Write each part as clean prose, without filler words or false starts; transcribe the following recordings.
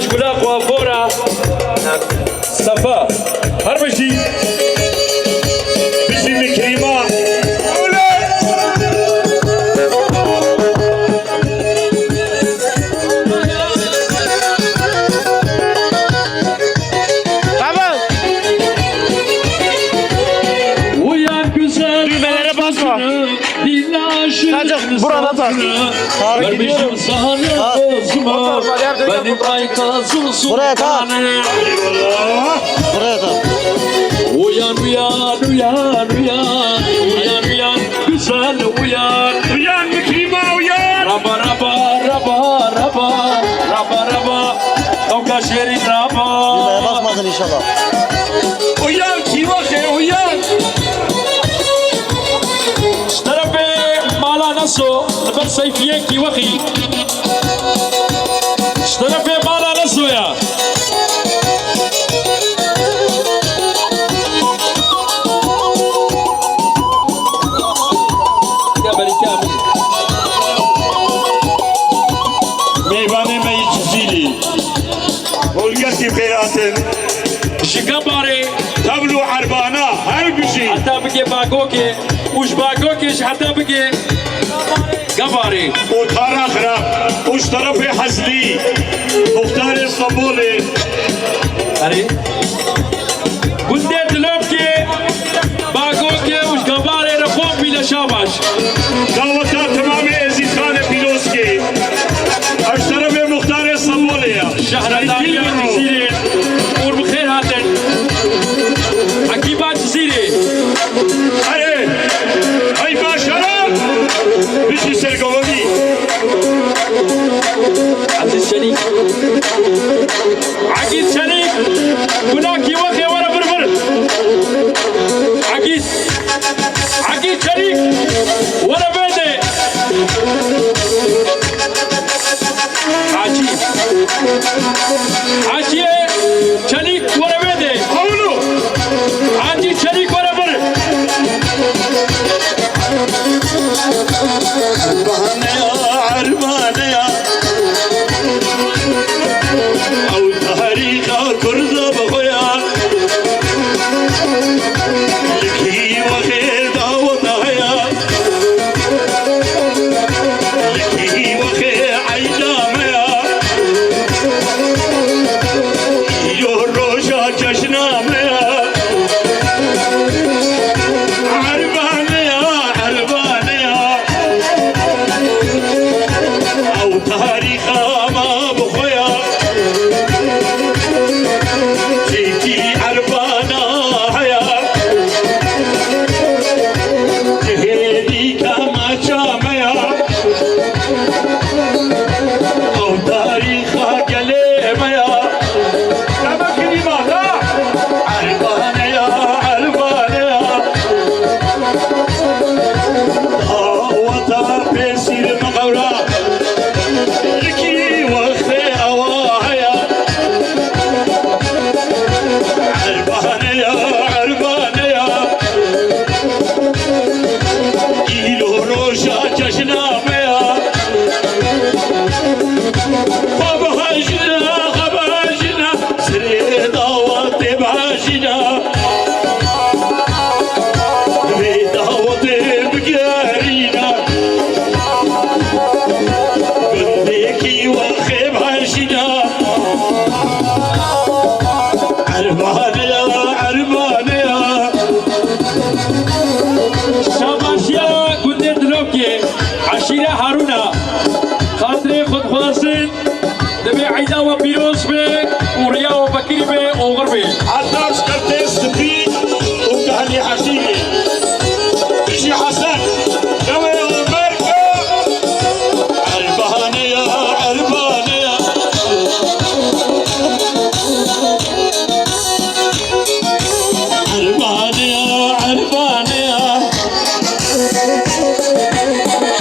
مشغوله قوافوره صفا هرمشي بشي مكرمه Burada tak. Tarık gidiyorum. Buraya tak. Buraya tak. Uyan uyan uyan uyan uyan uyan güzel uyan uyan Mikrima uyan raba raba raba raba raba raba Kavga şerin raba Düğmeye basmadın inşallah. uyan Kivahe uyan اشترى مالا نسو لبر سيفيه كي وخي اشترى مالا نسو يا يا بني كامل meyvane meyçizili Olgati beratın شكباري tablu arbana her bir şey حتى بقي باقوكي وش باقوكيش حتى بقي قباري o tarakra uç tarafı hazli muhtar İstanbul'u أري قلت دلوقتي باقوكي وش قباري رفوق بلا شابش davata tamamı ezikhan Piloski uç tarafı muhtar İstanbul'u ya شهر داريا جزيرة وبخير هاتن عقيبات جزيرة Hadi ay başara bir şey sergiledi عبد الشريك عقيد شريك هناك يوخي ورا بربر عقيد عقيد شريك ورا بيدي عجيب عجيب شريك ورا بيدي havlu عجيب شريك ورا بر Arbane ya arbane ya Av tarika kurda bakoya Liki vakhe davata ya Liki vakhe aydame ya Yo roja çeşname ya Arbane ya arbane ya او تاریخ ما بخویا چیکی عربانا هیا جهدی کما چامیا او تاریخ گله میا کما کریما دا عربانا یا عربانا دعوتا پیسیر مقورا لكي وخي أواهيا عربانيا عربانيا إيلو روشا جشناميا خبهاجنا خبهاجنا سريدا وطبهاجنا ريدا وطبقارينا بندكي وخيب عرشنا عربانيا عربانيا شاباشيا قلت دلوقتي عشيرة هارونا خاطري خد خلاصين دبي عيدا وبيروس بي وريا وبكيري بي وغر بي عطاش كرتيس تبي وكهني حشيمي بشي حسن كوي ومركة عربانيا عربانيا عربانيا عربانيا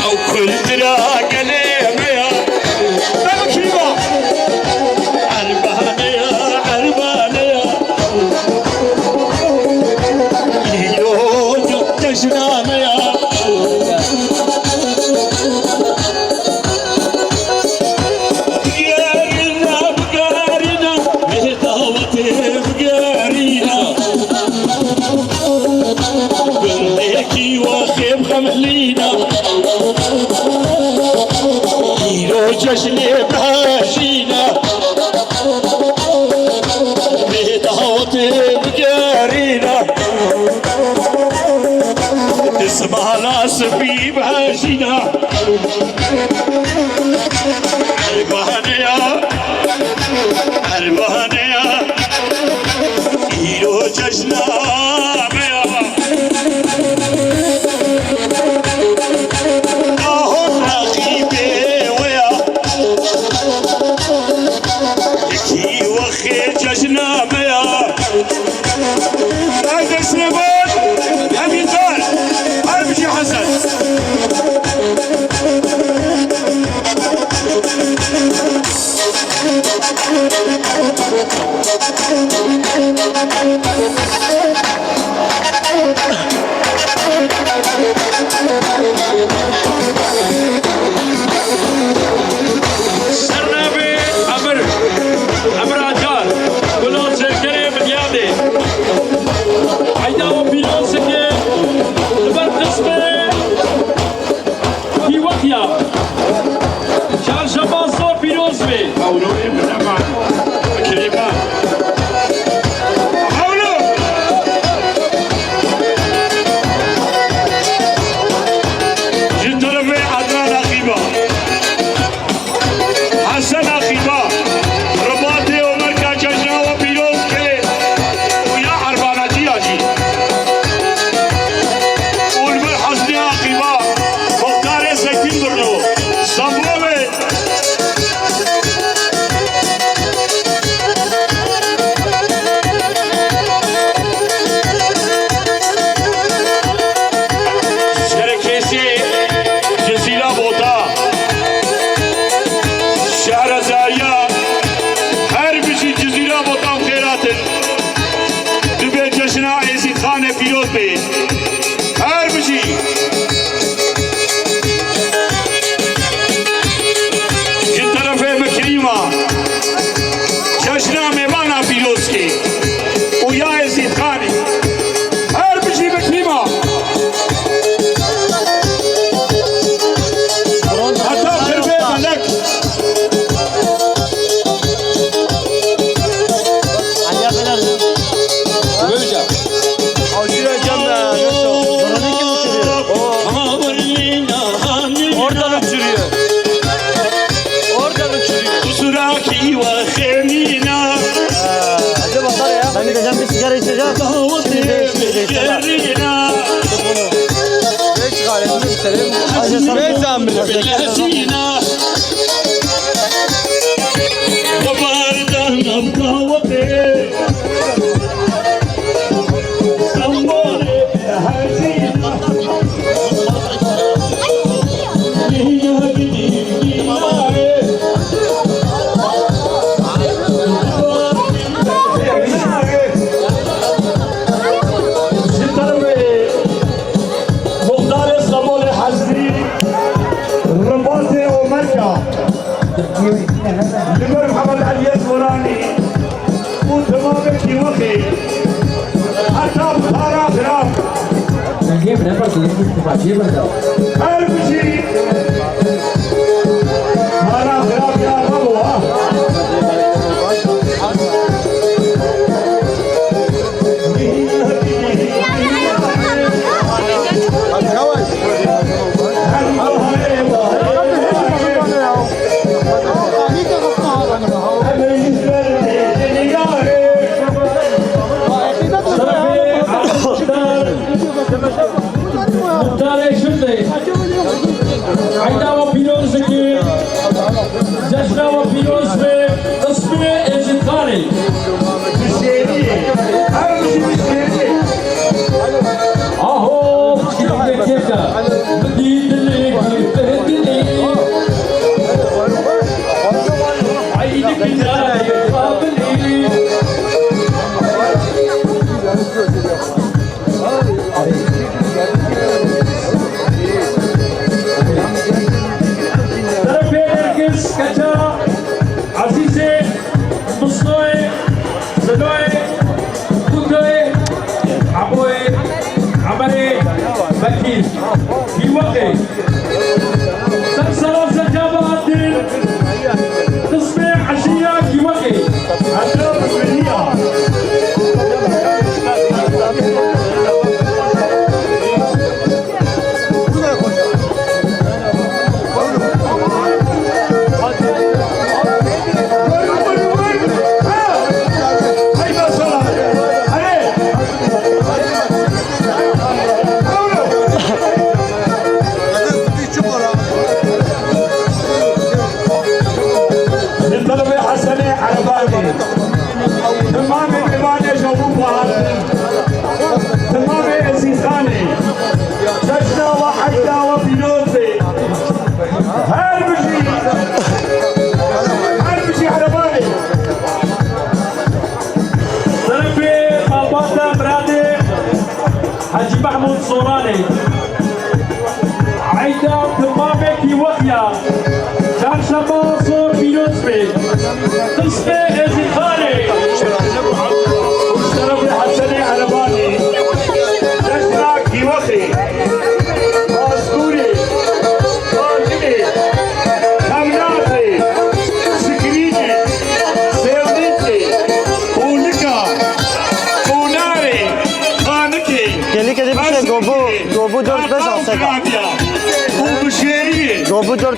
او كل دراك ليميا تبكيبا عربانيا عربانيا يوجو تشناميا جشني بهاشينا بدعوتي بقارينا تسمع ناس في بهاشينا عربانيا عربانيا إيرو جشنا بيا أهون رقيبي ويا كي وخي جشنا بيا هذا سليمان يا ميزان أمشي حسن سرنامه امر آجار گلان سرکره بدیاده عیدا و پیران سکه بر قسمه پیوکیا چهارشنبه زور پیروز بی قولوا بنعمة كريمة قولوا جد ربي عدنان أخيبا حسن أخيبا رباطي ومركا ججنا وبيروز كلي ويا عربانا جياجي والمر حسني أخيبا مختار سكين برنو صبوبي شركيسي جزيرة بوطا شهر زايا هر بشي جزيرة بوطا وخيرات دبي جشنا عيسي خانة بيروز بي هر بشي جن طرف مكريمة جشنا ميوانا بيروز كي ويا عيسي خانة هر بشي مكريمة حتى خربي ملك Aliya kadar. Böylece. Buranı kim uçuruyor? Oradan uçuruyor. Oradan uçuruyor. Kusuraki ve khemina Hadi bakar ya. Ben gideceğim bir sigara içeceğim. gerina Ne çıkar? Elini bitirelim. Hadi sen bilhasina Babardan abka ve Sambore bilhasina Niya gidi mare مختار صبول حزري رباطي ومركا لمر محمد علي الزوراني وتمام كيوخي حتى بخارا خراف هر بشي بخارا خراف يا ربوها مختار شده عیدا و پیروز که جشن و پیروز به اسم ازید خانه آهو بشیده که بدید لی بدید لی عیدی کناری قابلی في وقت سلسلة زكاة الدين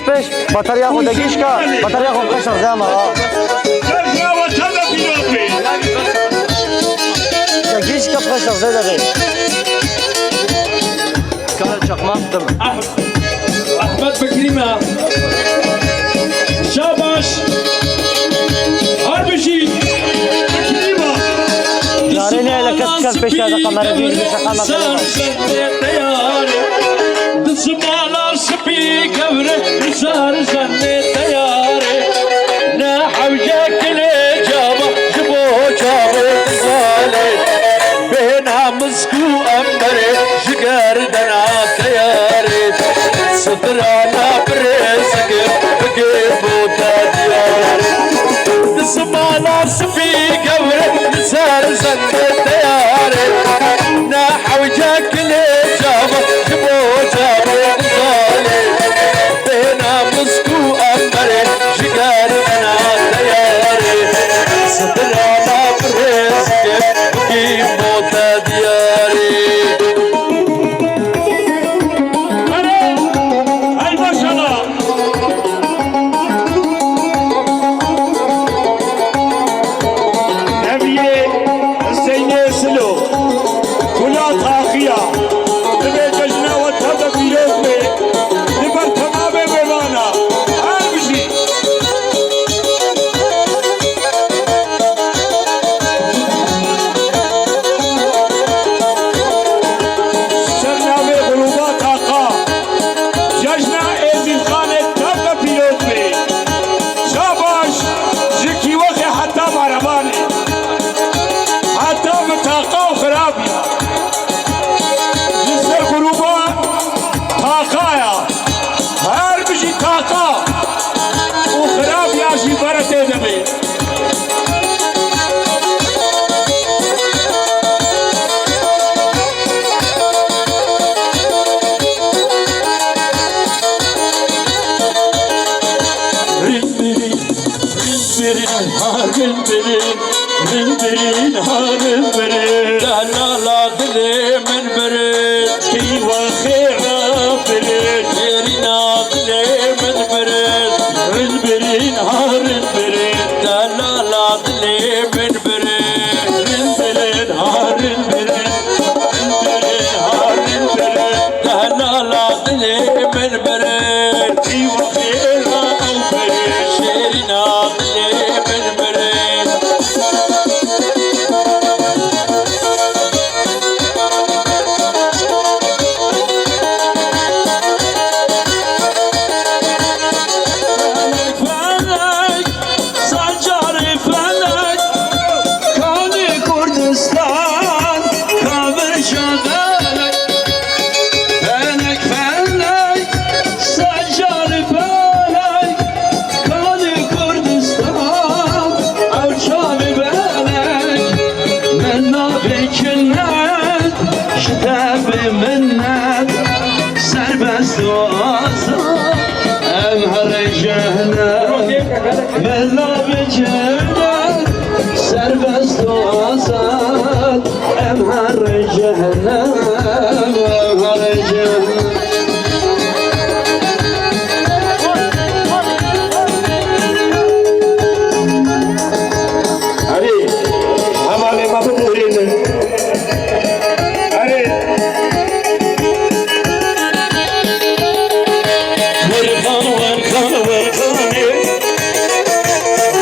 پیش بطاریا خود گیش کا بطاریا خود کشتر زیم آقا جشن وطن پیروز بی گیش کا کشتر زی دقیق کار چقمق دم احمد بکریمه شاباش هر بشی بکریما یاری نه لکت کس پیش از قمر دیش بیش قمر دسمالا سپی قبره سار زنه تیاره نه حوجه کلی جابا جبو جابو تزاله بینا مسکو امبره جگر دنا تیاره صدرانا برزگه بگه بوتا دیاره دسمالا سپی قبره سار زنه تیاره نه حوجه کلی جابا جبو جابو تزاله بینا مسکو امبره جگر دنا تیاره صدرانا برزگه بگه بوتا دیاره ای ماشاءالله نبیه حسین سلو کلا تاخیا به جشن وطن پیروز بی لبر تمام میوانا هر بشی سرنامه غروبات آقا جشن عزیز خان تب پیروز بی شاباش جکی وقت حتی مرمانی حتی متاقا و خرابی جسر غروبا تاقایا هر بشی تاقا و خرابی آشی برته دبی rin harim bere la la la dile min bere ki wa khira bere yerina dile min bere rin harim bere la la la dile min bere rin harim bere rin harim bere la la la dile min bere ki wa khira bere yerina dile min bere Felek, sancari felek, Kanı Kurdistan, kabir şadelek. Felek, felek, sancari felek, Kanı Kurdistan, avçavi belek. Menna bikinnet, şitebi minnet, serbest ve azad, emher cennet. Mella bicinnet, serbest ve azad, emher cennet, emher cennet. अरे हमारे मबूरे ने अरे Varkan varkan varkane,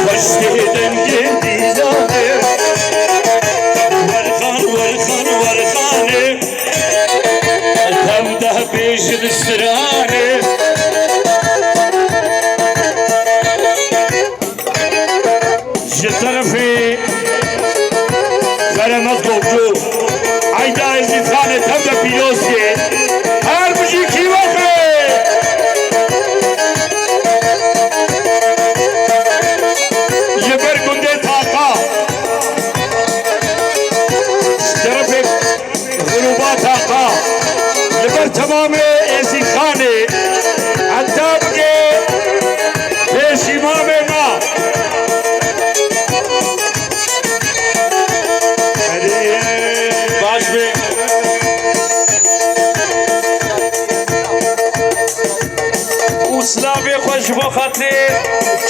başleden geldi zane varkan varkan varkane, tam da peşin sırane şu tarafı veremez koptu ayda izlithane tam da pilosi her bir şey ki vakre yeber günde taka tarafı guruba taka yeber tamamı ezithane hatta ke peşimame ma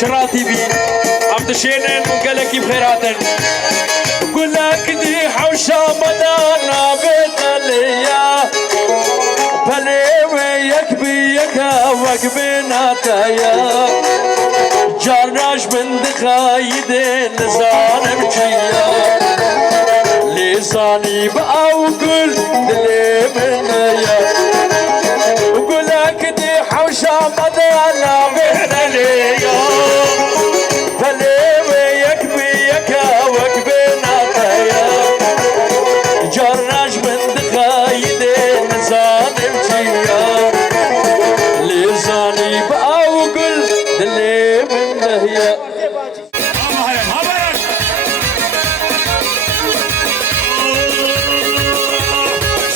شراتي بي عم تشينن وقالك بخيراتن قول لك دي حوشة مدانا بتليا بلي وياك بيك وقبنا تايا جرناش من دخايد لسان بجيا لساني بقى وقل دلي منيا وقول لك دي حوشة مدانا بتليا بلي وياك بيك وقبنا تايا جرناش من دخايد لسان بجيا لساني بقى وقل دلي منيا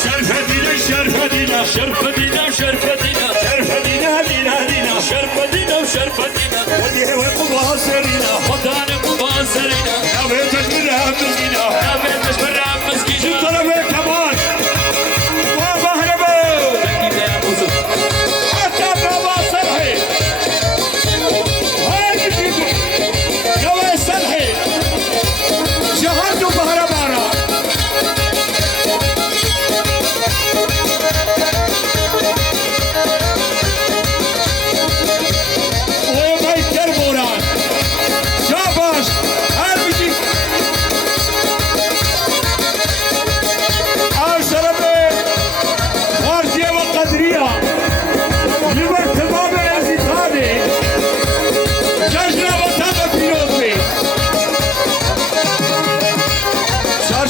شرفتنا شرفتنا شرفتنا شرفتنا دينا دينا شرفتنا وشرفتنا ودي وقباصرنا خدانا مباصرنا نبيتك بالرهب مسكينة نبيتش بالرعب مسكينة طلبي كمان ومهربو أكيد يا موسى حتى بابا صلحي هاي بجيبو جواي صلحي شهدوا مهربانا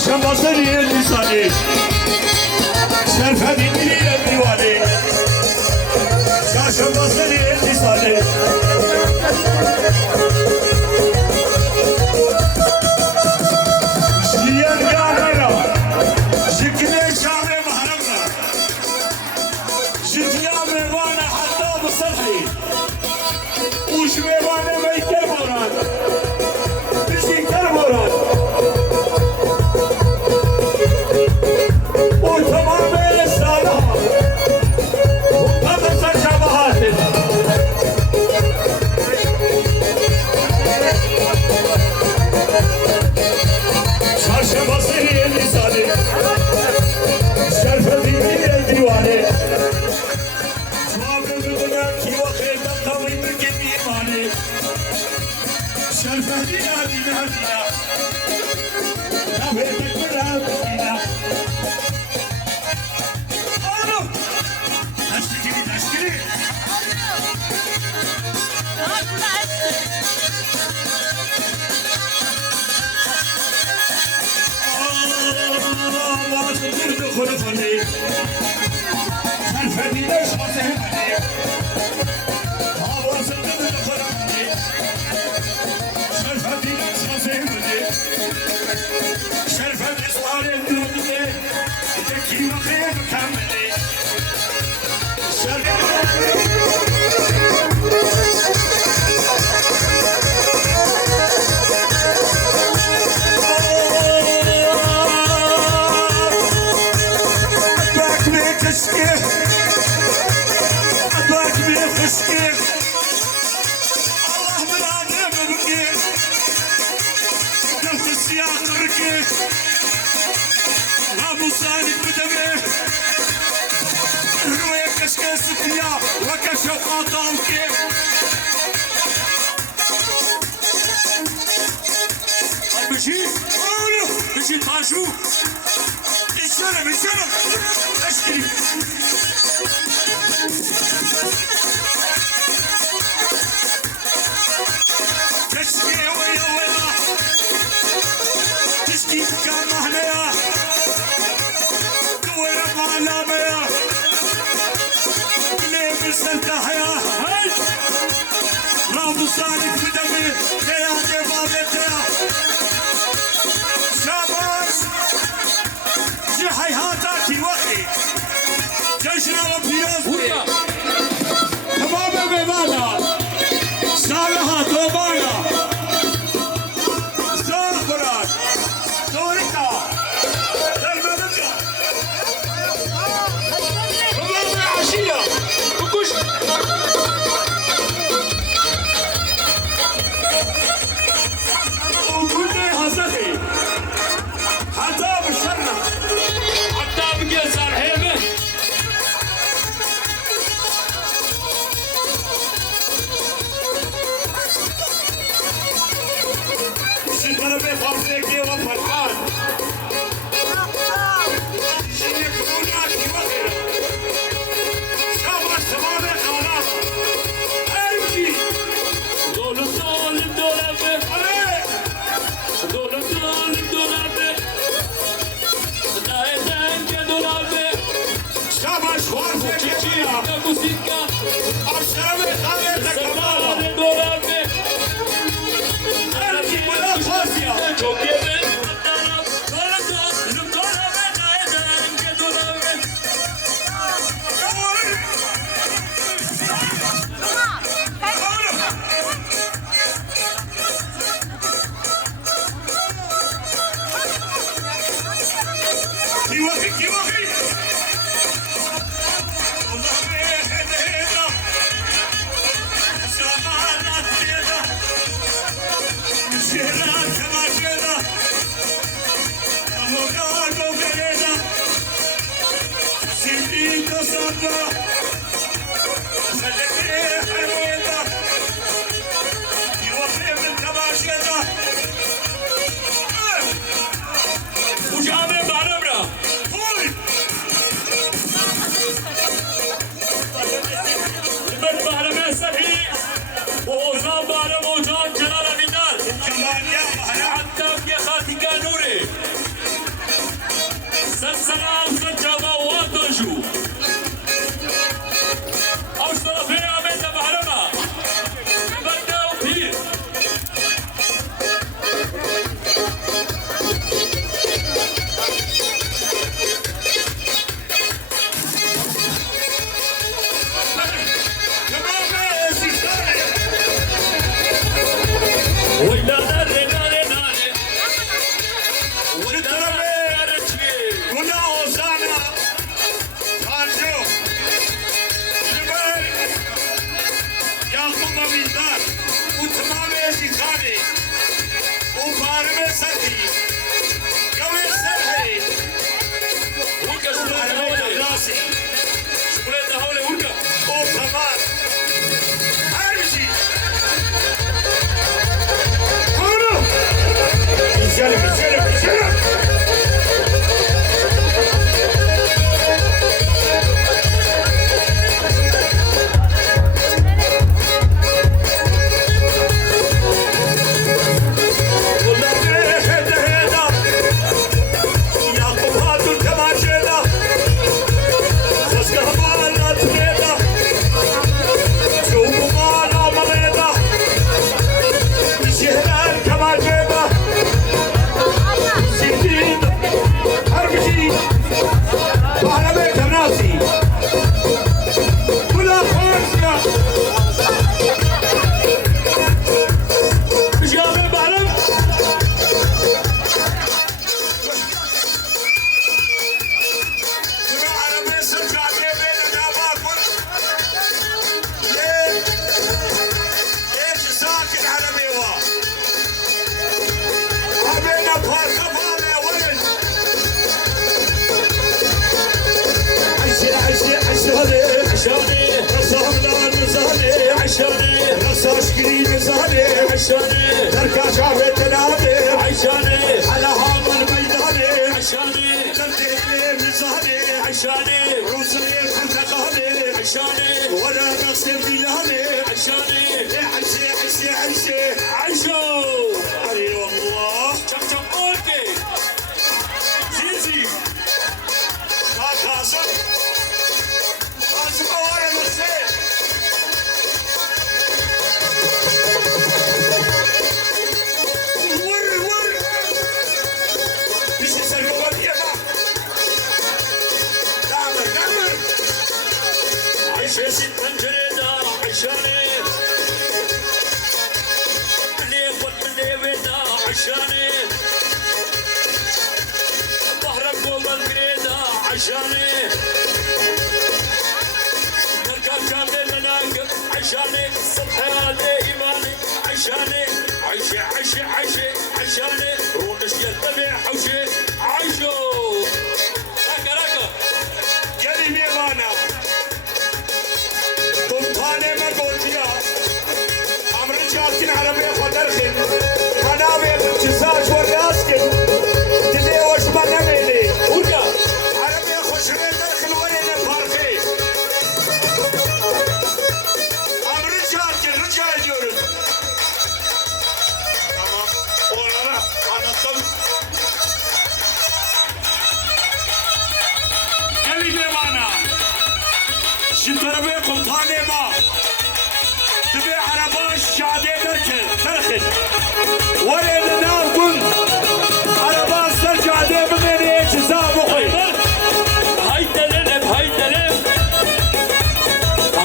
شماسني اللساني سرفدي دليل الديواني شماسني اللساني شليان قامنا شكلي شعري محرمنا شتيامي وانا حتى بصلحي وشمي وانا ما يكربوران مش يكربوران طرف فاصلك وفرحان شنك هناك وغيره شابش تمام خلاص امشي دولة شابش خوارزك يا موسيقى ابشرمي خالتك كمالا دولة ارجي بلا خاصية كيوخي والله هيدا شمالات هيدا شهرات كما كذا أموكاكو كذا سيدي تصدى سلكي حلويدا كيوخي من كما كذا وجامع بعربنا من بعربنا صحيح ووزان بعرب وجان جلال أميدار حتى في خاتي كانوري سلسلة وسجابة واترجو أوصل فيها من بعربنا بدأ وفيه ولا ناري ناري ناري ولا ناري كنا أوزانا خانجو جبال ياخد مبيدار وتمام ايشي خاني وفارم سرحي قوي سرحي ورقة شوكولاتة هولي راسي شوكولاتة هولي ورقة وكمان امشي كونو انسلم عشاني تركا شعبة العادي عشاني على هذا الميدان عشاني تنتهي من زهري عشاني روسي خلق قهري عشاني ولا نصير دياني عشاني عيشي عيشو اي والله شم قولكي زيزي ما كاسم ورا نصير ور ايش يسرقوا باليما دامر عيش يا ست من جريدة عشاني اللي يخبط من ديويدا عشاني ظهرك فوق القريدة عشاني نركب كامل المناقب عشاني الصبح هذا إيماني عشاني عيشي عشاني ونشي الطبيع حوشي عيشو ركا يلي ميوانا طلطاني ما قلت يا عمري جاتين عربي خدرخن منابي بالجزائر گلی میمانا شتربه قمطانه ما دبي عرباش شادي ترخد ولا لناو كن عرباش ترجع دي بغير اجزاء بخي هاي دلب هاي دلب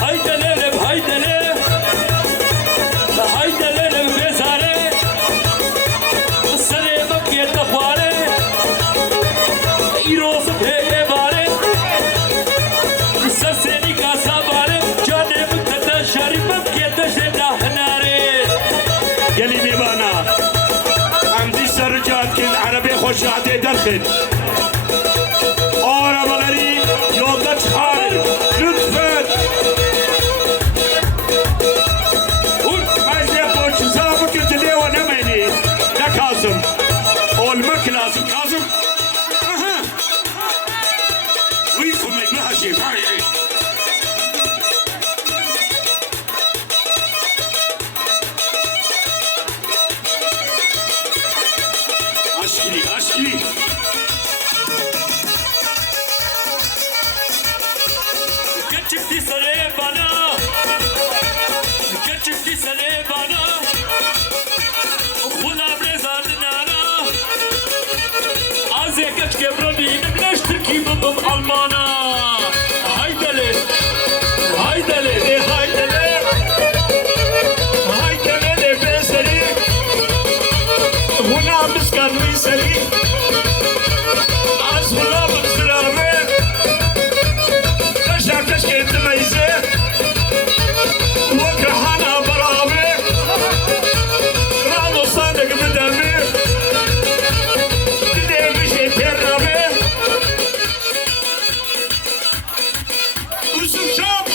هاي دلب هاي دلب هاي دلب بزاره سره بكي تخواره ایروز به باره سر سینی کا سواره جانب کتا شریف بكي تشنا هناره قالي ميبانا عمدي سرجال كل عربي خوش عدي درخد اورا بغري يوضج حالي لطفت مجلي بوش زابك تلي ونميني لا كاظم والمك لازم كاظم اها ويكم من مهشي فايعي aşkili aşkili Gerçekti sare bana Gerçekti sare bana Khula brezad nana Azze kaç kebroni Niştir ki bubum Almana Haydale Haydale Haydale Haydale beseri Huna miskan miseri Az hula bıksırame Taşar teşke etmeyse Vakahana barabe Rano sandık müdemi Dide bir şey terrabe Uzun çap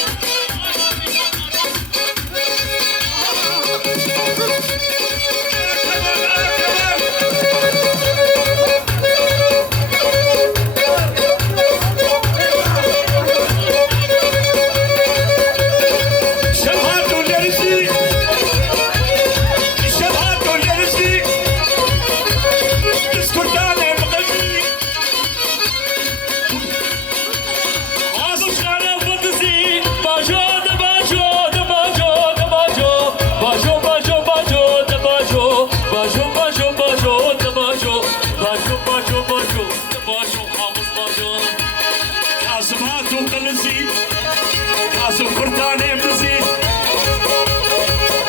Kasım kurtane bizi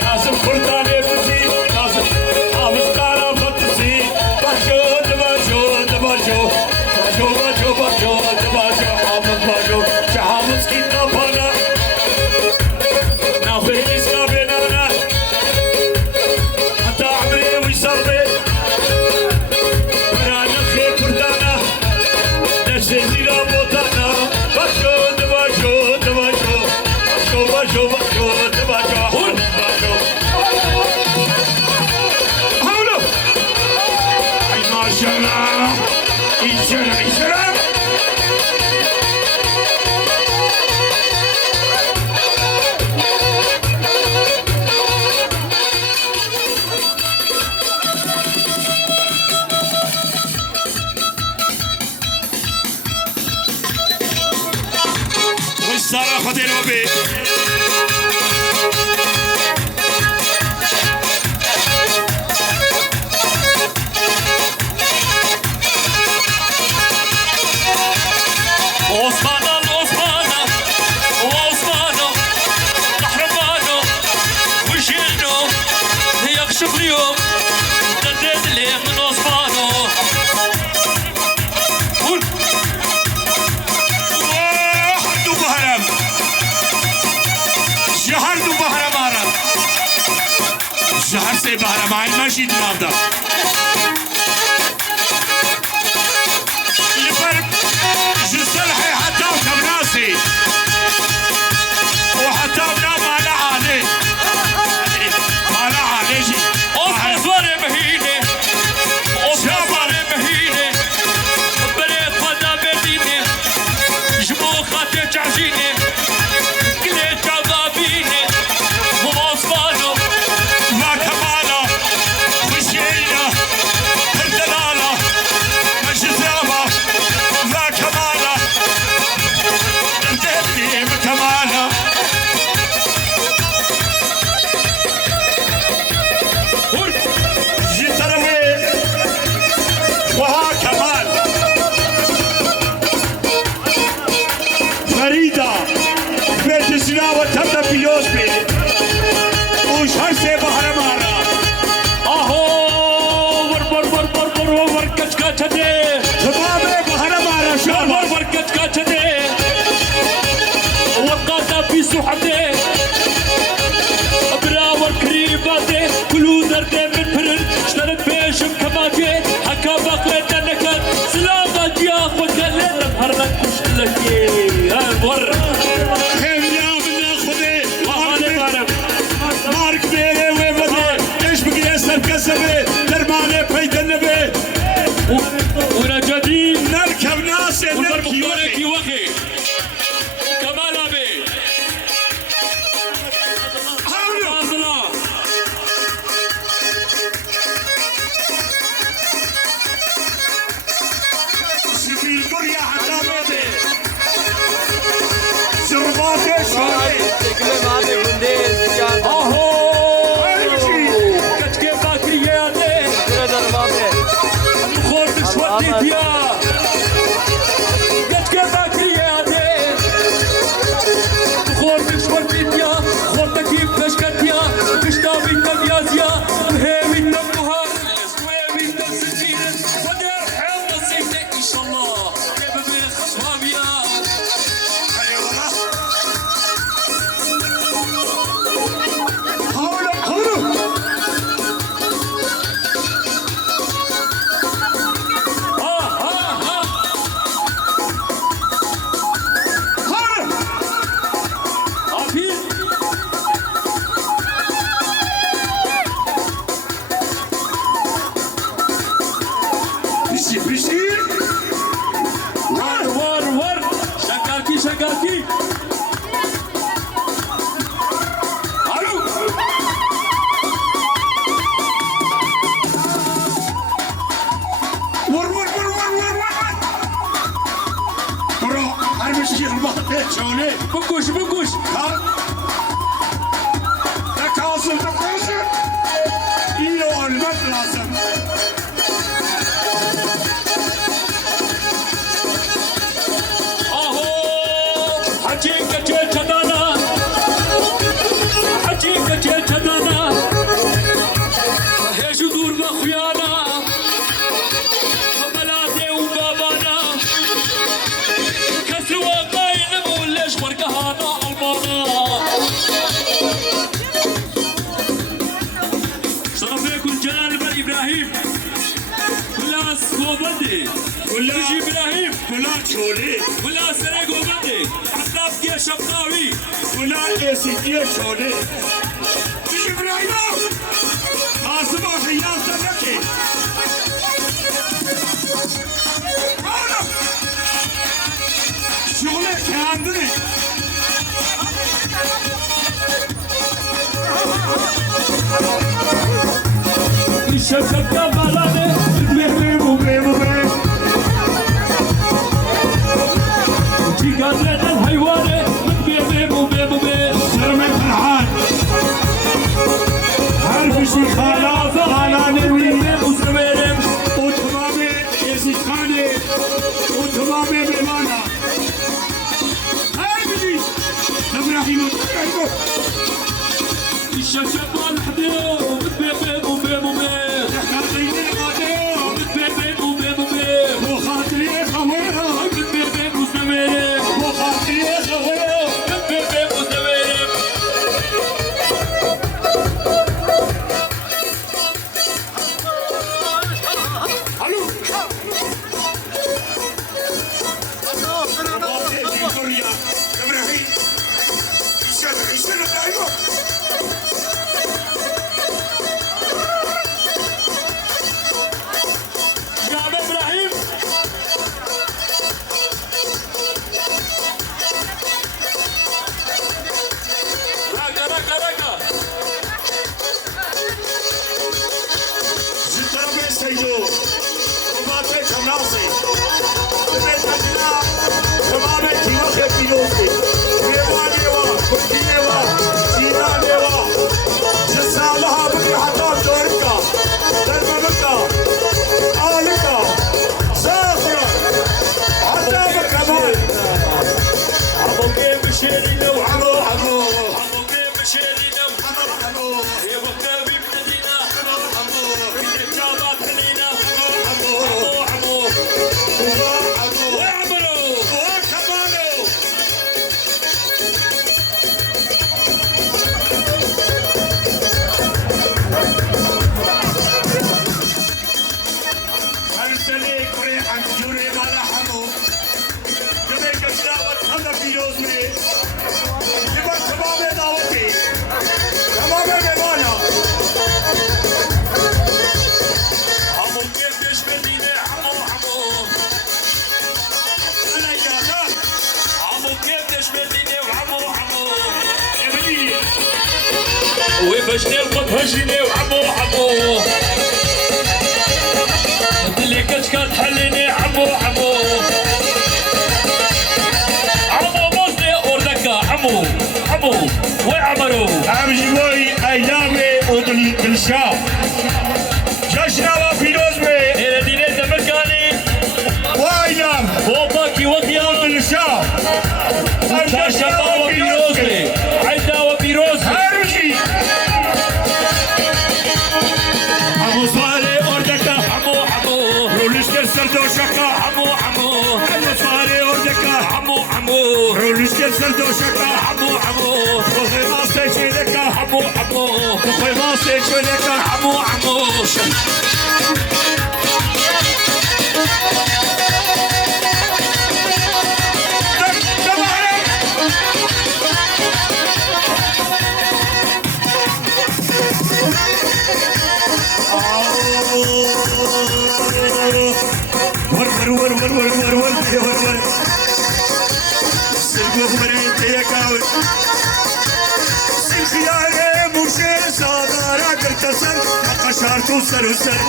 Kasım kurtane bizi Kasım Hamıskara fatisi Başo debaşo debaşo Başo başo başo debaşo Hamız başo Şahamız ki kapana Nafenis kabenana Hatta amri wisarbe Bana khir kurtana Nefse zira botana Başo debaşo debaşo Başo başo debaşo Hun başo Havlu Ay maşallah İnşallah inşallah والسارة خدين وبي Osman'a Osman'a Osman'a Kahraman'a Vişeno Yakışıklıyım Dedediliyim Osman'a Vur حردو بهرم شهر دو بهرم آرم شهر سه بهرم آین ماشی دنابدا لفر جسلحي حتى وكبناسي وحتى بنا مالا عالي مالا عالي جي Osman'a mehine Osman'a mehine Bere khada bedine Jmo khate chajine Kile chavabine Osman'a ما كمالا وشينا هردل ما جيت حكا بقيت انك سلامك يا فكلت هرمك مش لك المر خير يا من خذي مارك بيري وبدي ايش بقي سركسبي درمانه بيدنبي ونجدي نركب ناس نركي ونركي وخي كمال ابي فاضله سبيل قريه حتى شرباتي شوي Tekme abi bundes. اهو كتكي باكرياتي Teşekkür ederim abi. خورد شوتي يا كتكي باكرياتي خورد شوتي يا خورد كيف تشكتيا كشتابي تبيازيا هيوي تبوها سويوي تبسجير ودير حيوم نصيبتي ان شاء الله كيف من الخصوابيا ور شكاكي شكاكي الو ور برو هرمش شرباتي شوني بقوش تكاسل إيلو المد لازم اهو حجيك جيت شدانا حجيك جيت شدانا هيش دور بخيانا بلادي وبابانا كسوة قاين وليش ورقهانا المانا شرفيكم جلال بن ابراهيم كلاس كوبندي ولا ابراهيم ولا شولي ولا سرق وبندي عطاف يا شبقاوي ولا إيسيتي شولي مش إبراهيم قاسم خيال تنكي شغلك كاندني الشبكة كمالاني جي قادرين الحيواني بيبو سرمي فرحان عارف شي خالاني وسويرم وتمامي يزيد خاني وتمامي بمانا هاي بجي ابراهيم الشبكة الحديد بيبو تحكي وجني القطهجني وعمو عمو اللي كشكات حلني عمو عمو عمو مصري أوردكا عمو عمو ويعمرو عم جوي ايامي ودل دلشا جشنا وفيروز بي إلى دينيز مكاني وايام وباكي وقيا دلشا عدا شباب وبيروزي عدا وبيروزي هرجي عمو صالي اوردكا عمو عمو رولش سردو شكا عمو عمو عمو صالي اوردكا عمو عمو رولش سردو شكا عمو عمو خوي ما سيشي لكا عمو عمو خوي ما سيشي لكا عمو عمو شارتو سر سر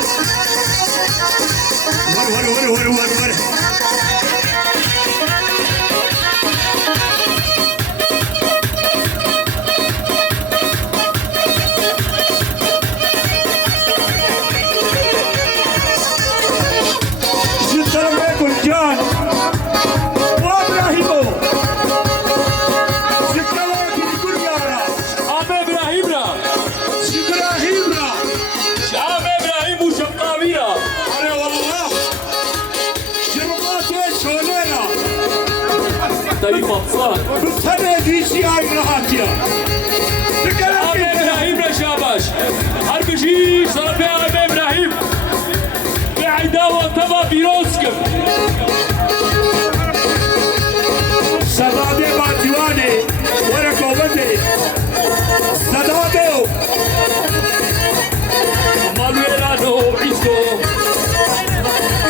ور جان وابراهيمو شكرا كل يارا عم إبراهيم را ابراهيم عم إبراهيم وشقاويرا أنا والله جرباتي شولينا طيب مبسوط بسنة ديشي هاي راحتيا عم إبراهيم را شاباش هربجي صرفي عم إبراهيم بعداوة تبا بيروسكم سبابي باتيواني ورقو بدي سدابيو مالويرانو عيسكو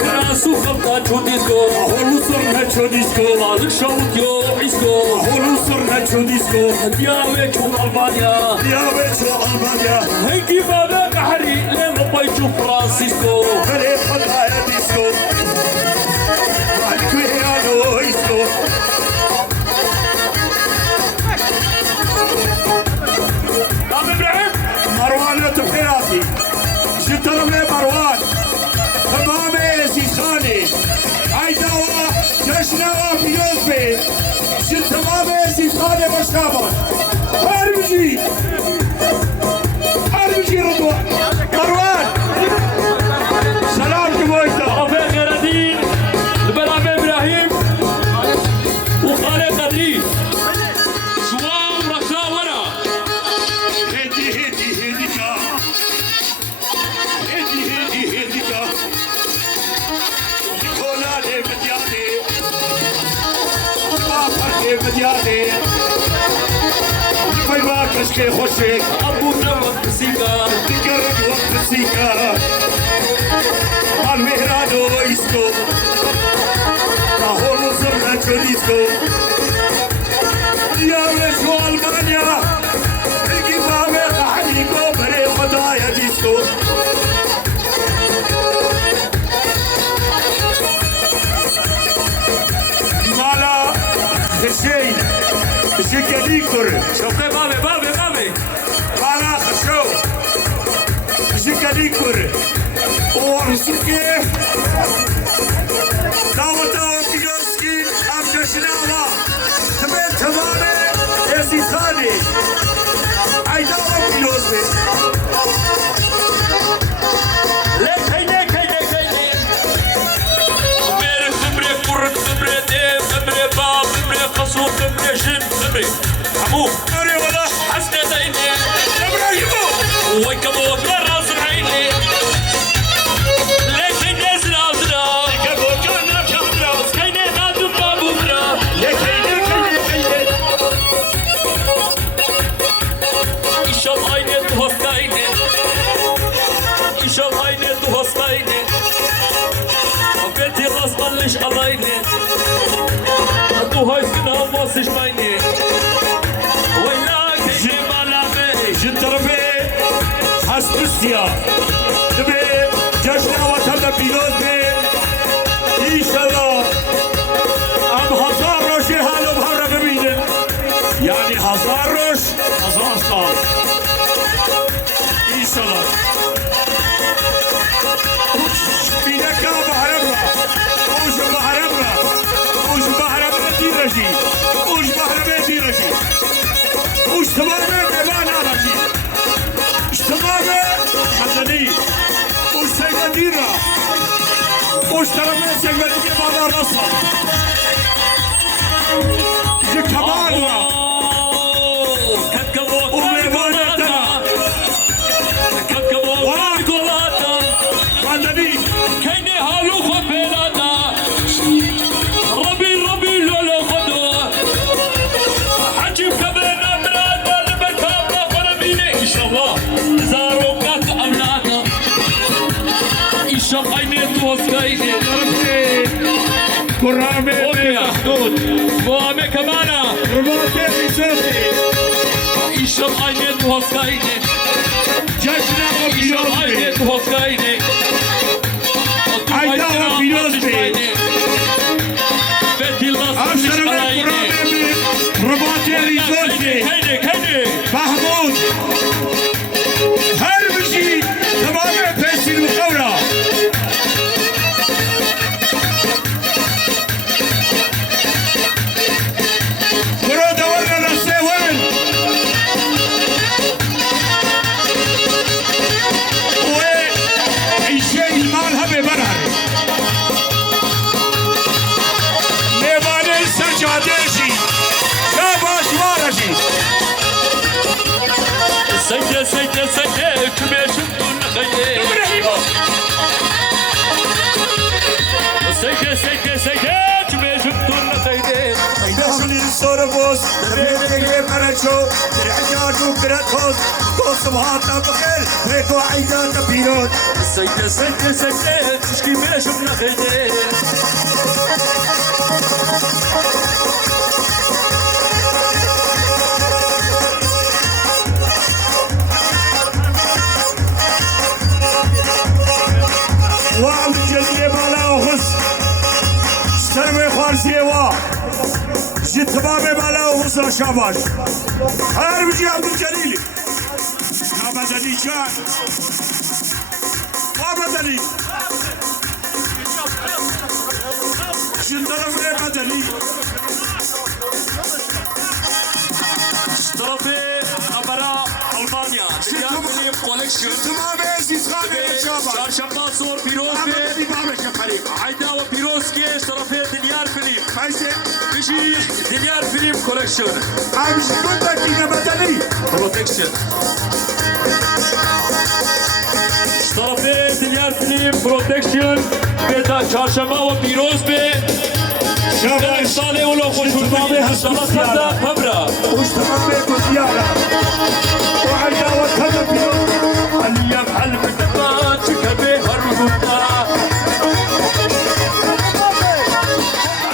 كراسو خلطة جوديسكو هولو سرنا چوديسكو مالك شوكيو عيسكو هولو سرنا چوديسكو دياوي چون ألبانيا ديابي شو ألبانيا هنكي بابا قحري لما بيجو فرانسيسكو خلي خطايا ديسكو الكويانو إيسكو عم إبراهيم مروان تبخيراتي شترمي مروان تمامي سيخاني عيداوا جشنوا بيوزبي شتمامي سيخاني بشكابا هربجي رضوان مروان سلام كبويتا رفيق خير الدين البلعب إبراهيم وخالد قدري شوام رخاء ورا هديكا نيكولا دي بدياني بابا دي بدياني ما يباكش كي خوشك أبو نمط سيكا تقرب وقت السيكا المهرانو إيسكو هولو سرنا چوديسكو يا وشو ألمانيا الكفامي قحنيكو بري خدايا ديسكو مالا خشين شكاليكور شوفي بابي مالا خشو شكاليكور ورسوكي داوتا وكيوسكي أبجشناوا تمامي يسي ثاني عيداوا كيوسكي ليك هيديك خبري خبري كرة خبري ديب خبري باب خبري خصوص خبري جن خبري عمو أري والله حسنة زيني إبراهيمو ويكبو كراس عيني ليك الناس نازلة كيني نادو بابو برا İşam aynı tu hastayne İşam aynı tu hastayne Afeti rasmanlış alayne Tu haysın havasış mayne Vayla keyni malame جتربي روسيا دبي جشن وطن پیروز به ایشالله ام 1000 روشی حالو بهر ببینه یعنی 1000 روش 1000 سال ایشالله بینکا بهرم را اوش بهرم را اوش بهرم را دیرشی اوش بهرم دیرشی اوش تمامه ببان آرشی اوش تمامه حسنی اوش سیگدی را اوش ترمه سیگدی که بالا رسا یک کمال را او میوانه تنا ماندنی كيني هالو خبيلانا ربي لولو خدو حجيب كبينا مراد المكابة فرميني إن شاء الله زاروكات أولادا إن شاء الله عيني توسكايني قرامه محدود وامي كمانا رباطه بسوطي إن شاء الله عيني توسكايني جشنه و إن شاء الله عيني پیروز توسكايني عيدا و پیروز به بدي الله افسر به قرامه رباطه ریزوزی كيني محمود هر بشی تمام پیسین و قولا برو دورنا نسته ون و ایشه ایمان همه برهر میوانه سجاده شی شاباش وارشی سجل كما شفتوا النخيل سجل كما شفتوا النخيل داخلی سربوز دربیگه مرچو در عجاجو کرتوز تو صبحاتا بخیر بیتو عیداتا پیروز سجل تشكي ما شفنا خيل وعم جلیه بالا و خس سرمه خوارسیه وا جتبابه بالا و خس را شاباش هر بجی عبدالجلیلی آمدنی جان آمدنی شندرم ره مدنی طرفي أمرا ألمانيا فيلم كولكشن تمام عزیز خانه شاباش چهارشنبه صور پیروز آمدنی بابش قریب عيدا وبيروز كيش طرفي دنيار فيلم خیسه بيجي دنيار فيلم كولكشن همش مدتی مدنی بروتكشن طرفي دنيار فيلم بروتكشن بيتا چهارشنبه وبيروز به شاباش سال اولو خوش طرفي الصلاة خدا خبره وش تمام بزيادة وعيدا وكذا بيوم اللي يفعل بالنبات كبه الرهبة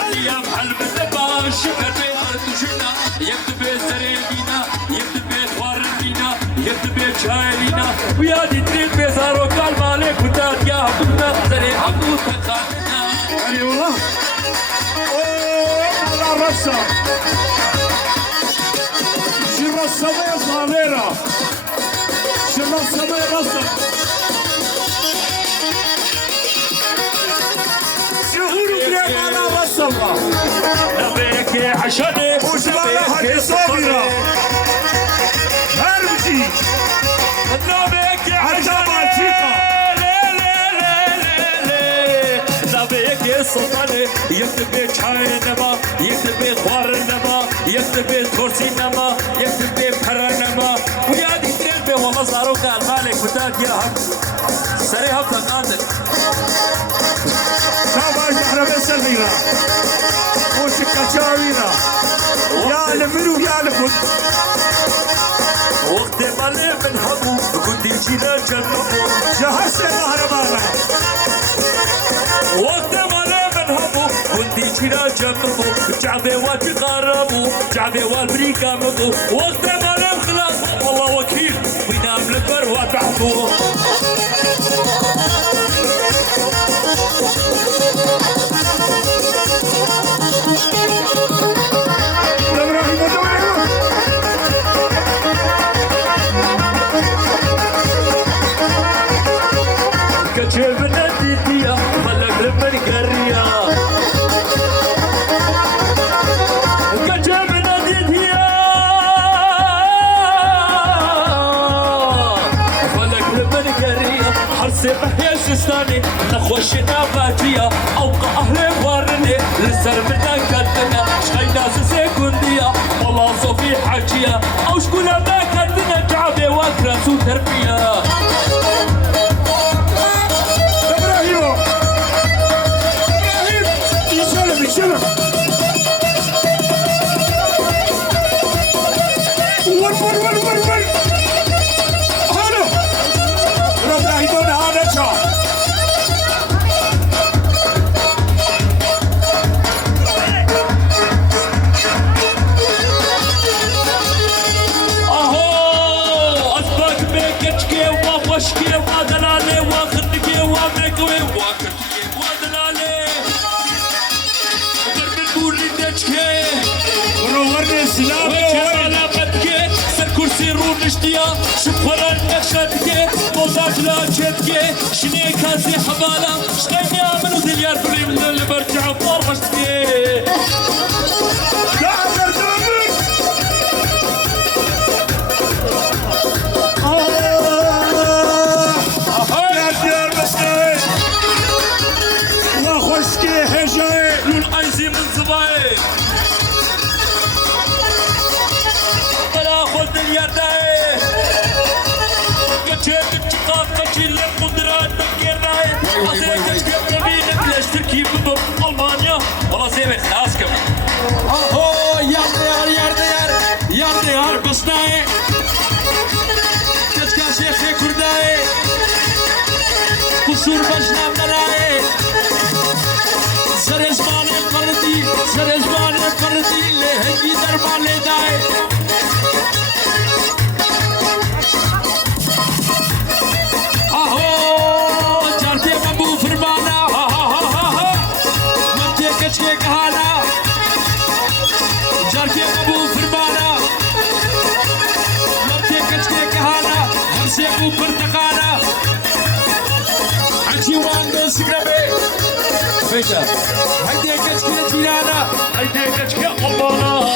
اللي يفعل بالنبات كبه الرهبة يكتب الزريبينا يكتب الخواربينا يكتب الشايلينا ويا دي تريد بيزارو قال مالك وتاد يا حبوبنا زري حبوب تقاتنا يعني والله اوه على الرسم شي رسمية صغيرة شي رسمية رسم شهور قريب على رسم نبيك عشاني وش بالها حد صابرة هرمشي نبيك عشان بالشيكة السلطانة يكتب شاي نما يكتب خوار نما يكتب كرسي نما يكتب فرا نما ويا دي تربي والله صاروا قال مالك وتاد يا هم سريها بتقاتل شاباش احنا بس الهيرة وش الكشاويرة يا لمنو يا لفن وقت مالي من حبو كنت جينا جنبو جهز المهربانة وقت مالي من حبو كنت جينا جنبو جعبي والبريكا مبو وقت مالي خلاص والله وكيل وينام البر ولاد محبوب كتشوفنا ديتيا خلك لمن قرية كتشوفنا ديتيا خلك لمن قرية حرسي بحيا شستاني نخوشنا باجية أوقع أهلي وارني لسر منا كدنا شخينا سيكوندية والله صوفي حاجية أو شكونا ما كدنا جعبي واكرس وتربية وشكي ودلالي واخدكي ومكوي واكرتكي ودلالي درب البوري دجكي ونورني السلامة وجمالا بدكي سر كرسي رو نشتيا شفرا نخشتكي موزاج لا جدكي شني كاسي حبالا شغيني عملو دليار بريم اللي برجع بطرمشتكي لون ايزي من زباي بلا خد اليداي كتشيب الشقاق كتشيل القدرات تفكيرناي أزيك كتشيب نبيل بلاش تركيب بضم ألمانيا والله زي خلاص كمان أوه يار ديار بسناي كتشكا شيخي كرداي قصور بجنا مناي سرزمان فردی لهنگی دربان لیدائے آہو جارتے مبو فرمانا مجھے کچھ کے کہانا جارتے مبو فرمانا مجھے کچھ کے کہانا ہم سے اوپر تکانا عجی وانگو سکربے Fecha. Haydi kaçkıya tirana. Haydi kaçkıya Allah'a.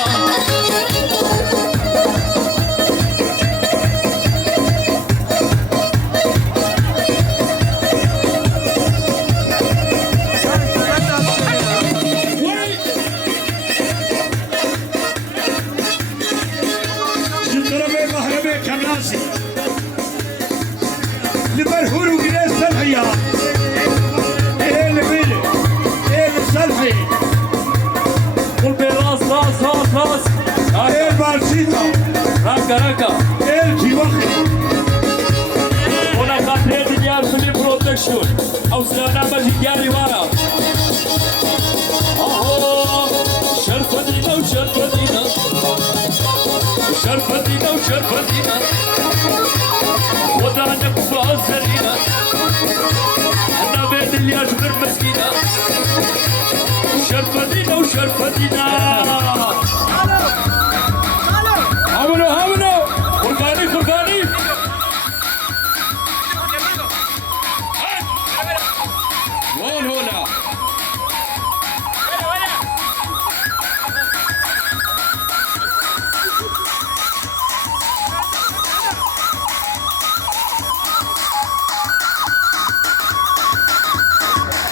جدربي مهربي كناسي لبرهور وقناس سلحيا قل براس راس ايه البارسيتا راكا ايه الجيوخي هنا خاطرين ديار فيلم برودكشن او سلامة ديار وانا اهو شرفتينا وشرفتينا شرفتينا وشرفتينا ودانا كفاها سرينا انا بيت اللي اجبر مسكينة شرفتينا وشرفتينا هامنو قرباني وين هنا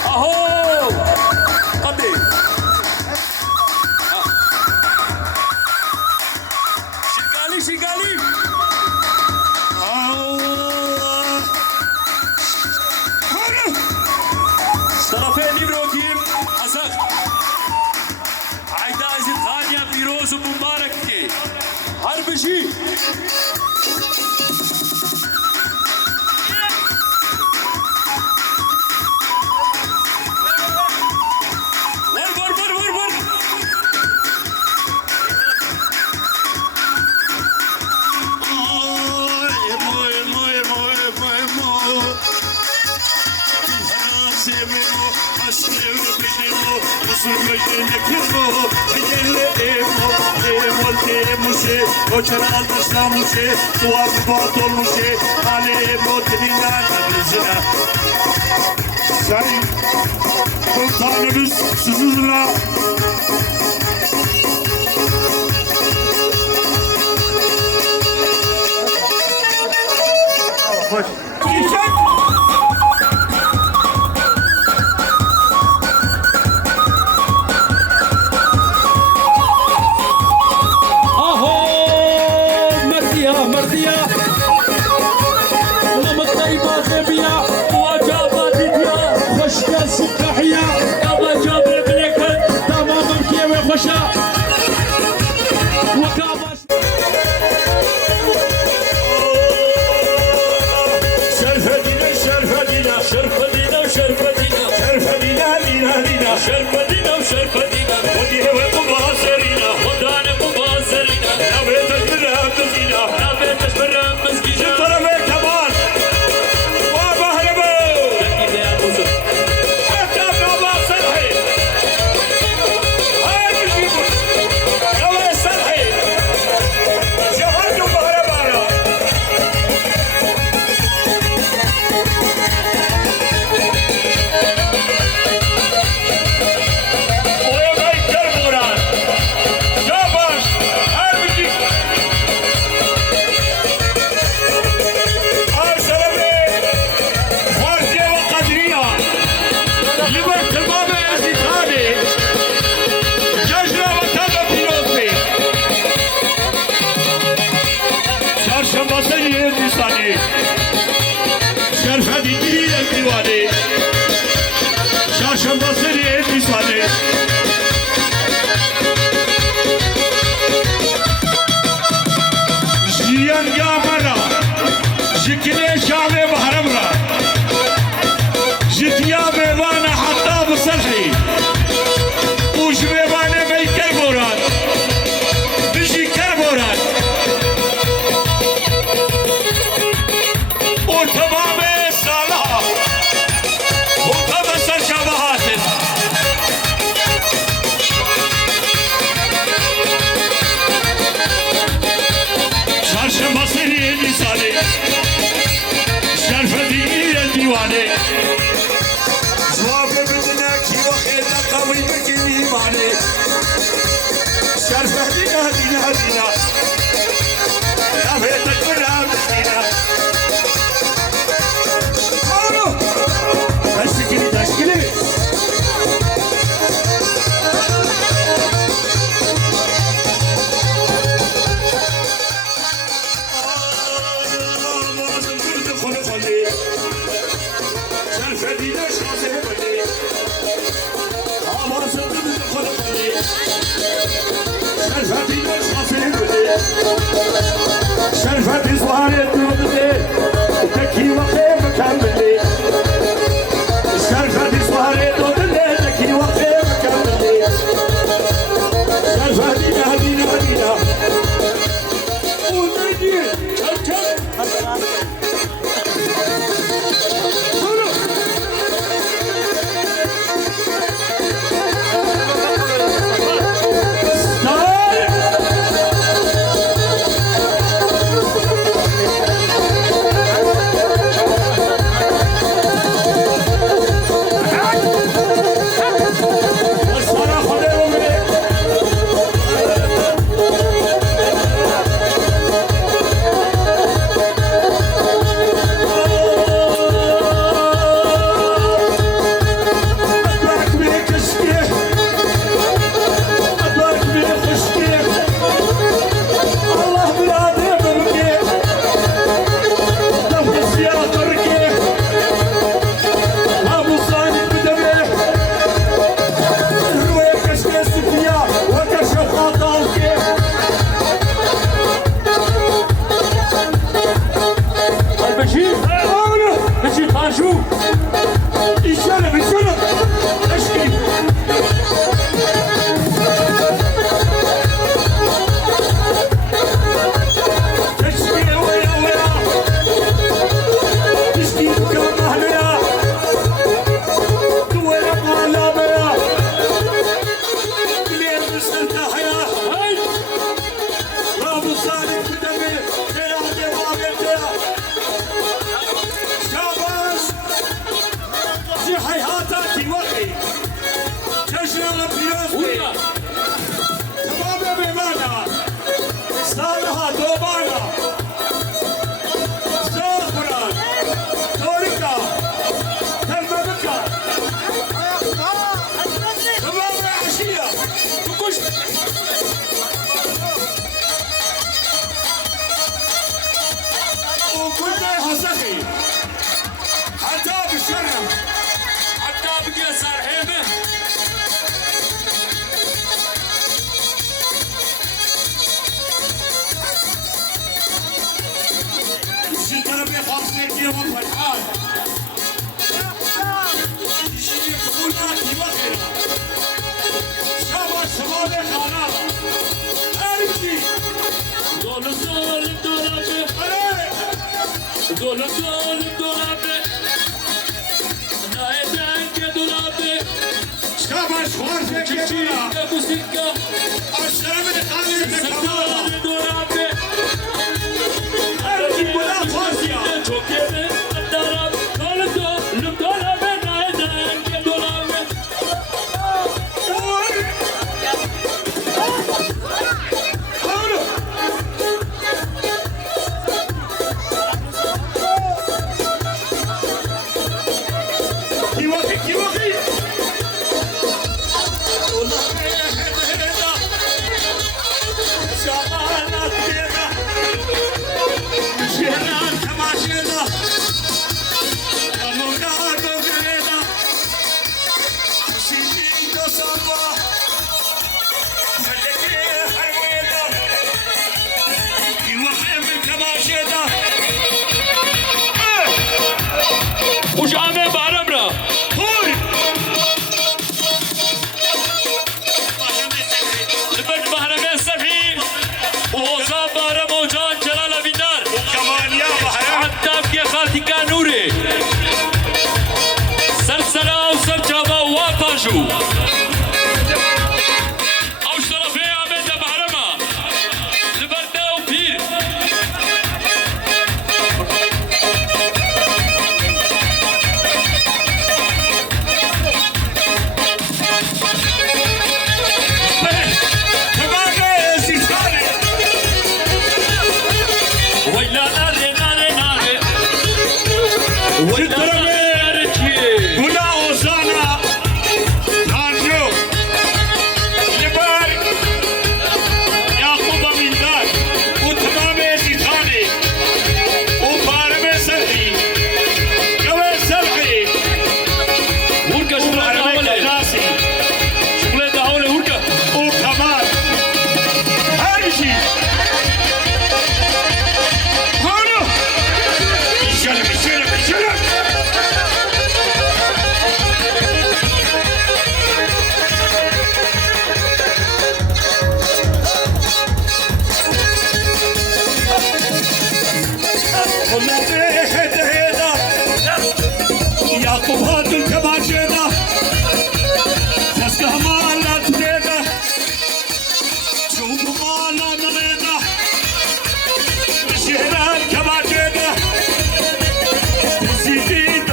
اهو قدي شقالي طرفين ابراهيم حسن عيدا عزيز خانيا فيروز ومبارك حرب شيء sevenu aşkı bejenu usul bejene kirmo ejelle emol temuşe koçaral başlamuşe tuhaf bat olmuşe hale motivinden bizine Sayın Sultanımız sizinle Hoş. Çiçek. اهو مرديا مرديا نمط طيبة غبية وجابت ديا خشكة سكحية يابا جاب بلكت تمام كيوي خشا وكابش Şerfedine şerfedine شرفدينا وشرفدينا şerfedine dina dina شرفدينا وشرفدينا Odiye ve kubazerina ودانا مبازرين Nabete kırabdina نابتش برا مسجيجا Tarafe kemal Ve mahrebu تكيب يا موسى Hatta baba sarhi Hayır gibi Kava sarhi Şehardu mahrebana Oya Baykar Murat Şabaş Harbicik Arşalami Farziye ve Kadriya Liber Tımame Ezitani Cajra ve Taga Pirozbi Çarşamba Sayı Nisani Şerfedi Giriye Divani Çarşamba Sayı Nisani Jiyan Yamara Jikine Şave Bahramra Jitiya Mevana Hattab Sarhi Uş Mevane Beyker Boran Bişi Ker Boran O tamame Salah O tabi Sarşabahatın Çarşamba Sayı Nisani Şerfedi Divani Zwabe bedine ki vakit kavi bekini mani Şerfe dina dina dina Kafe tekbira dina Alo Taşkili mi? Şerfedine şansı hepedi Aman sırtımızı konuşmadı Şerfedine şansı hepedi Şerfedi zuharet nöbedi Teki vakıya mükemmeli Şerfedi zuharet nöbedi Teki vakıya mükemmeli Şerfedine hadine hadine O neydi? Çak çak سالها پیروز بی هورکا تمام بیمانا سالها دوبانا زغران تورکا ترممکا تمام عشية تكش وكلنا هسخي حتى بالشرم حتى بقى صار هيبه شي طلبي خاص لك يا ابو فرحان شي يقولنا كي وخيرا شباب شباب خانا ارجي دول دول دولابه دول دول دولابه نايدان دولابه شباب شوار فيك يا دولا ابو سكه الشرم الخالي بكمالا سكه دولابه ارجي ولا فاسيا چوکه دراب دول دول دولابه نايدان دولابه خوش آمه بارم را لبن بحرم سفی ووزا بارم و جان جلال بیدار عطاف کے خالتی کا نوره سر سلا و سر جابا و واپاشو اوش طرفه آمه دا بحرما لبرده و پیر ویلا ناره ناره ناره ویلا ناره چیه هورکا شغله دهوله شغله دهوله هورکا يعقوب هات الكماشينا فسكه ما لا تريده شوف ما لا نريده شهر الكماشينا زيدين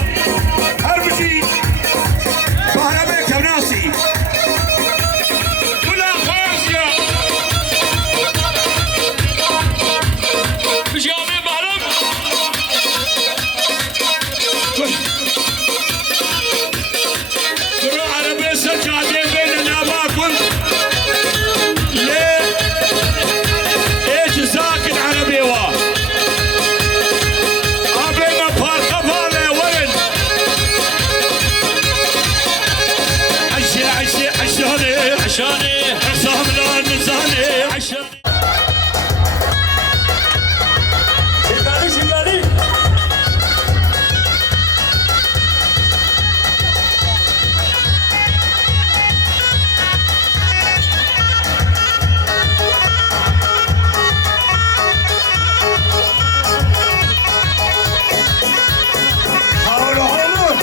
هربجي كهرباء كناسي كلها خاسيه مش آمه بارم كل عربي سجادين بيننا باكل ليه ايش ساكن عربي وا ابينا فارقه فاله ورد عشاني عشاني حسام لا نزاني عشان شغالي شغالي حاولوا حاولوا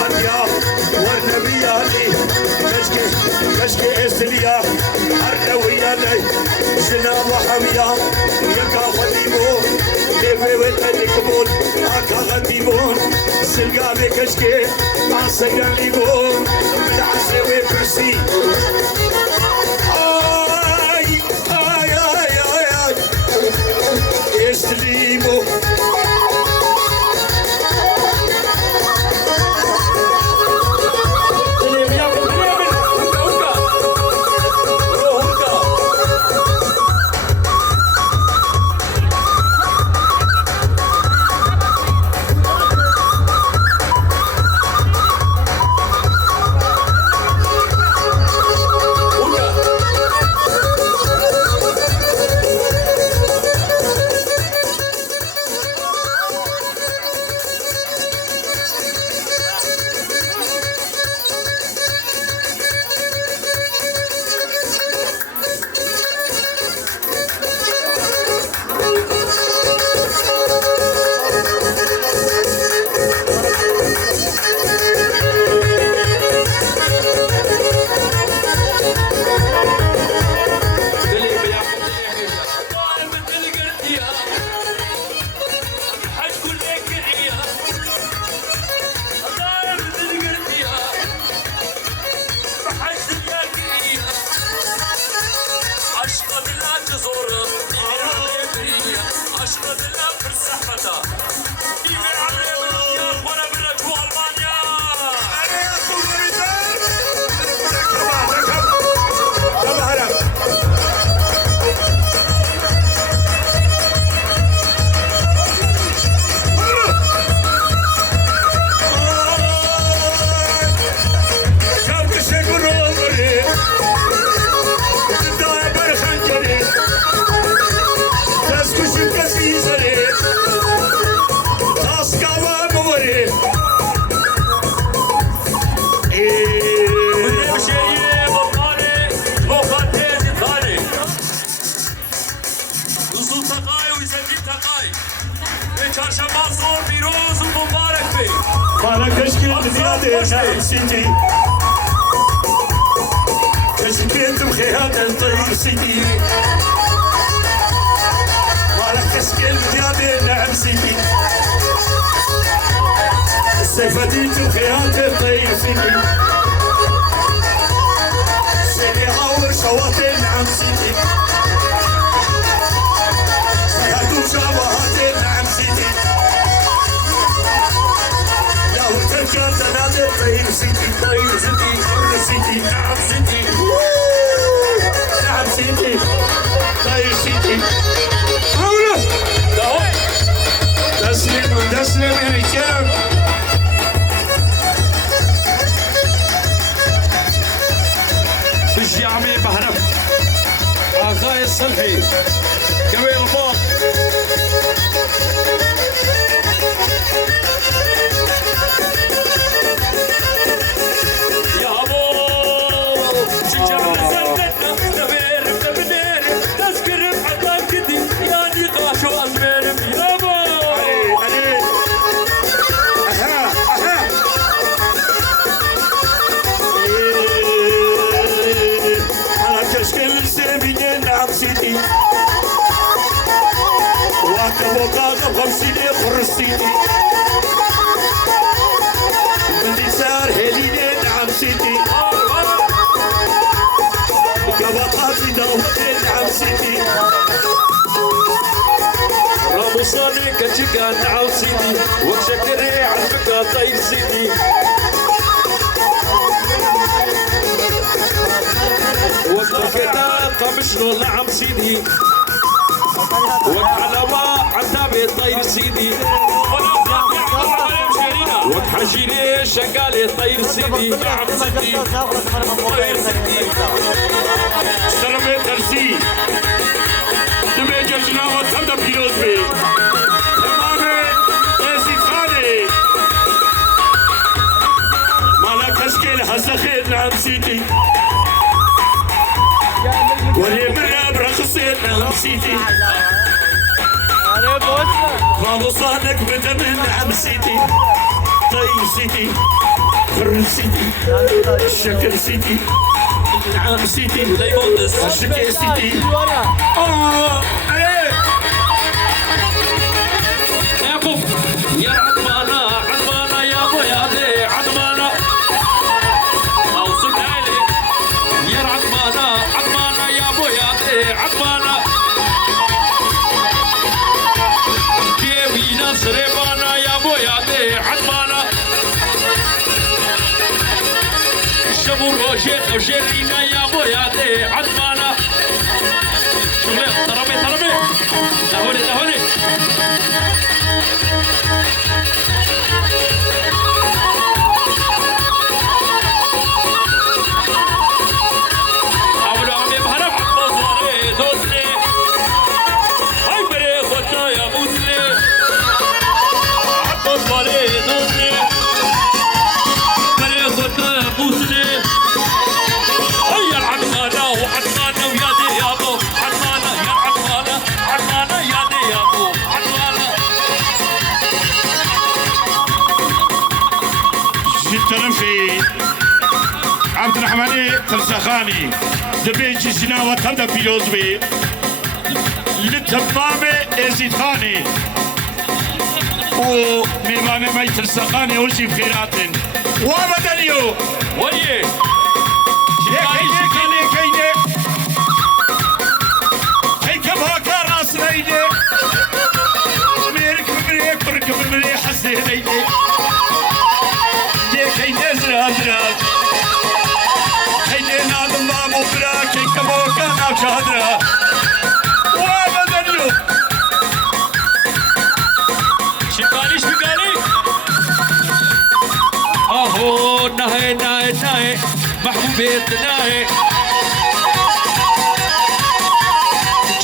غديا والنبي علي كشكي استليا أرنويا لي سنا وحميا يكا خديمون ليفي ويتنكمون أكا خديمون سلقامي كشكي عصيان ليبون بالعسي ويبرسي آي آي آي آي آي استليمو سيدي كشكيت بخيات الطير سيدي مالك كشكيل بديادي نعم سيدي سيفتيت بخيات الطير سيدي سيدي عور شواطي نعم سيدي سيهدو شواهاتي نعم سيدي وتركات نادر طير سيدي طير سيدي سيدي نعم سيدي نعم سيدي طير سيدي حوله تسلم يا رجال بالجامع بهرب آغاي الصلحي كوي رباط خمسيني خرستيني بدي صار هليني نعم سيدي قبطاتي داوتي نعم سيدي راموساني كتشكا نعم سيدي وكشكري عالفكا طير سيدي وكتا قمشنو نعم سيدي وكحلوة عتابي طير سيدي وكحجيني شقالي طير سيدي نعم سيدي طير سيدي سلامي ترسي دمي جشنا وتهدى بيوت بي تمامي ترسي خالي مالا كشكيل حسخيت نعم سيدي ولي مرة برخصيت نعم سيدي رابو صانك بتمن نعم سيدي طيب سيدي خرج سيدي شكر سيدي نعم سيدي ليمون شكر سيدي ايه يا كف يا عدمانة عدمانة يا ابويا دي عدمانة اوصل علي يا عدمانة عدمانة يا ابويا دي عدمانة جيبي نصربانة يا ابويا دي عدمانة شبور وشيخ وشيرينا يا ابويا دي عدمانة شغلة ضربي لهوني في عبد الرحمن ترسخاني دبيجي سناوة تبدا بيلوز بي للتمام ازيد خاني وميمان مي ترسخاني ورشي بخيرات وابدنيو ويه هيك بهاكا راس ليدي ميرك بمريك بركب بمريك حسي ليدي كي نزرع زرع كي نادم بابو برا كي كبوكا ناو شادرا وابدنيو شباليش بقالي اهو ناهي محبوبيت ناهي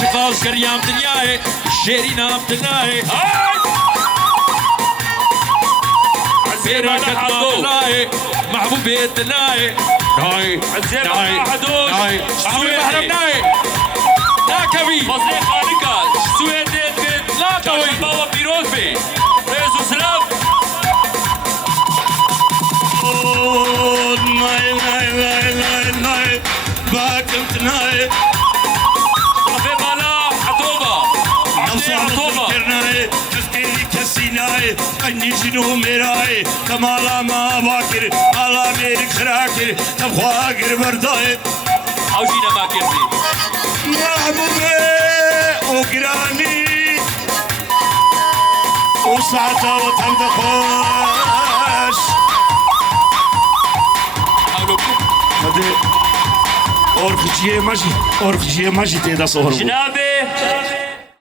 شقاوس كريام دنياي شيري نام دنياي عزيرا كتباي محبوبيت ناي عزيرا حدوش سوي محرم ناي لا كبي مصري خالقا سوي ديت بيت لا كوي بابا بيروز بي ريزو سلام ناي باكمت ناي رفي بالا عطوبة عطوبة تفكيري كسيناي اني جنو ميراي كمالا ما باكر على ميرك خراكر تبخواكر برداي او جينا ما كيرتي محبوبي وقراني وساعتها وطن خوش حولوكم اورفجيه ماشي تيدا صهر جنابي